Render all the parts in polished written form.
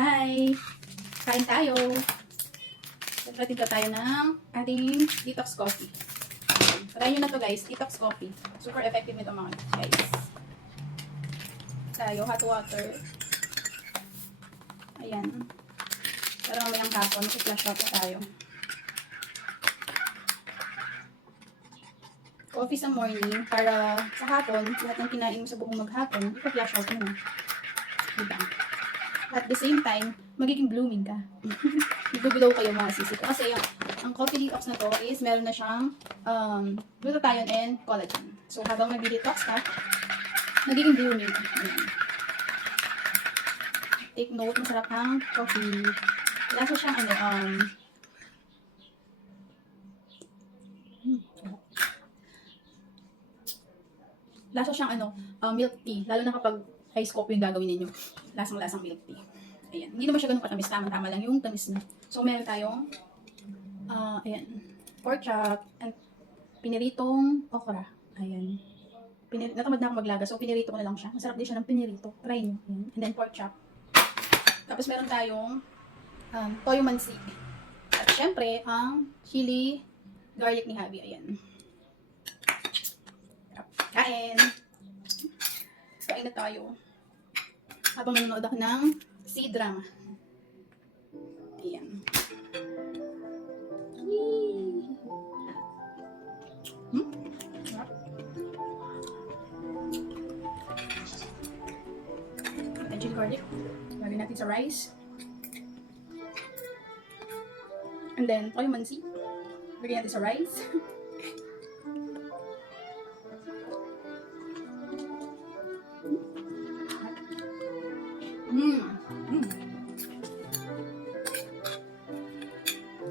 Hi! Kain tayo! Nagpatimpla tayo ng ating detox coffee. Try nyo na to guys, detox coffee. Super effective nito mga guys. Tayo, hot water. Ayan. Para mamayang hapon, mag-flash out na tayo. Coffee sa morning, para sa hapon, lahat ng kinain mo sa buong maghapon, ipa-flash out mo na. Diba? At the same time, magiging blooming ka. Nag-glow kayo mga sisi ko. Kasi ang coffee detox na to is meron na siyang glutathione and collagen. So habang nag-detox ka, magiging blooming ka. Ayan. Take note, masarap ang coffee. Lasa siyang lasa siyang milk tea. Lalo na kapag ice coffee yung gagawin ninyo. Lasang-lasang milk tea. Ayan. Hindi naman siya ganun katamis. Tama lang yung tamis na. So, meron tayong ayan. Pork chop and piniritong okra. Ayan. Natamad na ako maglaga. So, pinirito ko na lang siya. Masarap din siya ng pinirito. Try nyo. Ayan. And then, pork chop. Tapos, meron tayong toyo mansi. At syempre, ang chili garlic ni Habi. Ayan. Kain! Kain na tayo. Habang nanonood ako ng C-drama. Ayan. Chili garlic. Lagyan natin sa rice. And then, toyo mansi. Lagyan natin sa rice.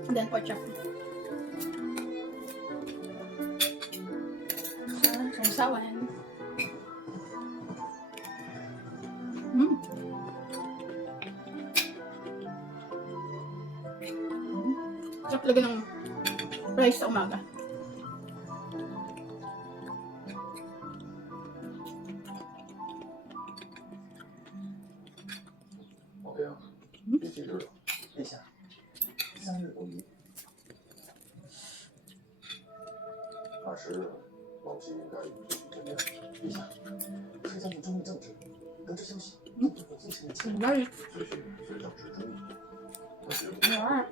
And then pork chop. Sausawan. Sarap talaga ng rice sa umaga.20日老妻应该与这见面。陛下，谁将你中立正直？得知消息，不得进行前来。随正直中立，他绝不会让人间百姓不满。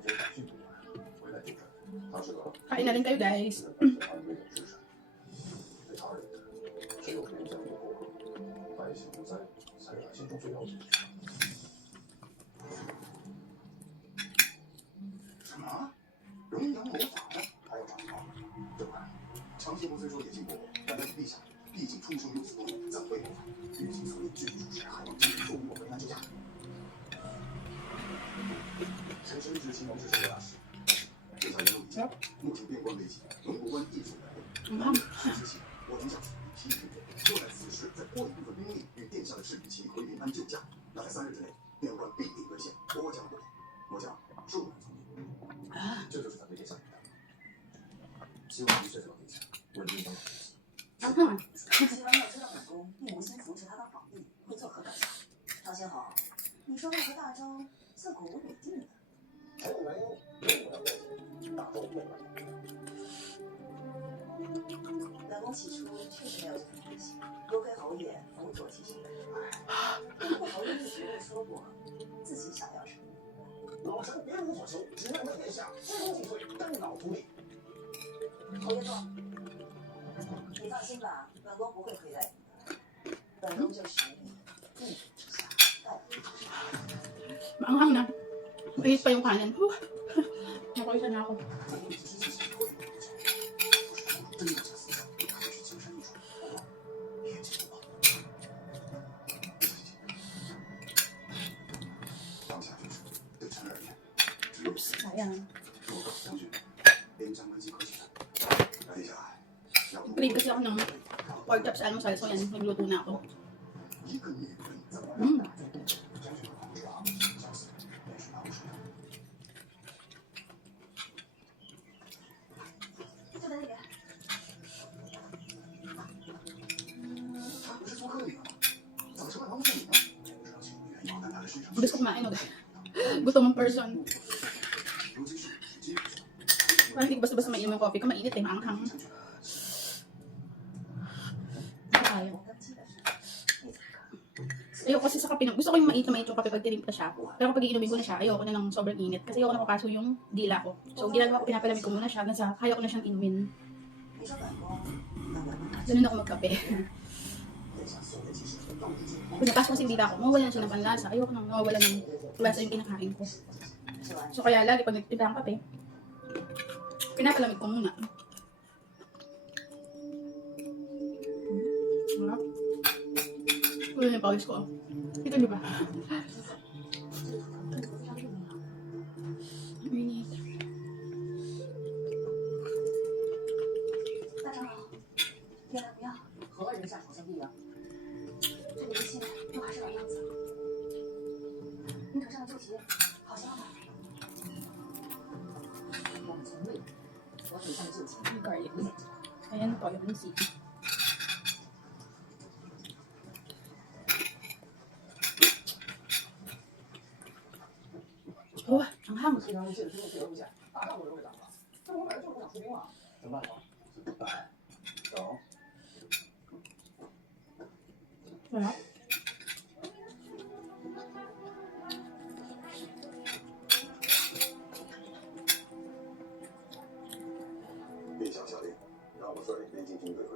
回来就诊，他是个 Kain na rin kayo guys. 安危的之神。对他而言，只有边疆过后，百姓不在，才是他心中最要紧的事。什么？荣阳谋反还要长跑？这不然。长信公虽说也进步，但他是陛下，毕竟出生如此多年，怎会谋反？与其所谓郡主之还望真做我为难之下。臣深知秦王是谁的大事，这下言路已尽，目前边关危急，龙国关易守难攻。是之前，我丞相提议若在此时再拨一部分兵力与殿下的侍女齐回临安救驾，那在3日之内，边关必定沦陷，国将不保。我将恕难从命。这就是咱对殿下的担保。希望您说服殿下。齐王要知道本宫并无心扶持他当皇帝，会作何感想？唐先侯，你说为何大周自古无女帝呢？臣认为并不能了解大周变乱。本宫起初确实没有这份决心，多亏侯爷辅佐提醒。不过侯爷一直没说过自己想要什么。老臣别无所求，只愿为殿下司空见惯，肝脑涂地。侯爷说。你放心吧，本宫不会亏待你的。本宫就是一人之下，待夫之上。Maanghang na. Mainit pa yung kanin. Nakulisan na ako. Oops, sayang. Crave kasi ako ng pork chop sa almusal. So yan, nagluto na ako. Gusto kumain ulit. Gutom ang person. Parang hindi ko basta-basta mainom yung coffee ko. Mainit eh, maanghang. Ayaw. Ayoko kasi sa kape. Gusto ko yung mainit na mainit yung kape pag tinimpla siya. Pero kapag iinumin ko na siya, ayoko na ng sobrang init. Kasi ayoko na mapaso yung dila ko. So, ginagawa ko, pinapalamig ko muna siya hanggang sa kaya ko na siyang inumin. 你说本宫能不能 Ganun ako magkape. 对上所谓技术和动力进行 Kung napas ko sa dila ko, mawawala na siya ng panlasa. Ayoko nang mawawala ng lasa yung kinakain ko. 吃完 So, kaya lagi pag nagtimpla ng kape, pinapalamig ko muna. Sarap. Wala na yung pawis ko. Ito di ba? Ang init. 大长老，别来不要，和人下好像一样。这个一切都还是老样子。你腿上的旧鞋好像吗？我们从未，我腿上的旧鞋 Yung garlic. Ayan po, yung pansit. Oh, ang hang. 非常现实的配合路线，打仗我都会打了，但我本来就是不想出兵嘛，怎么办呢？办，走。 Sarap. 陛下下令，让我率领边境军队和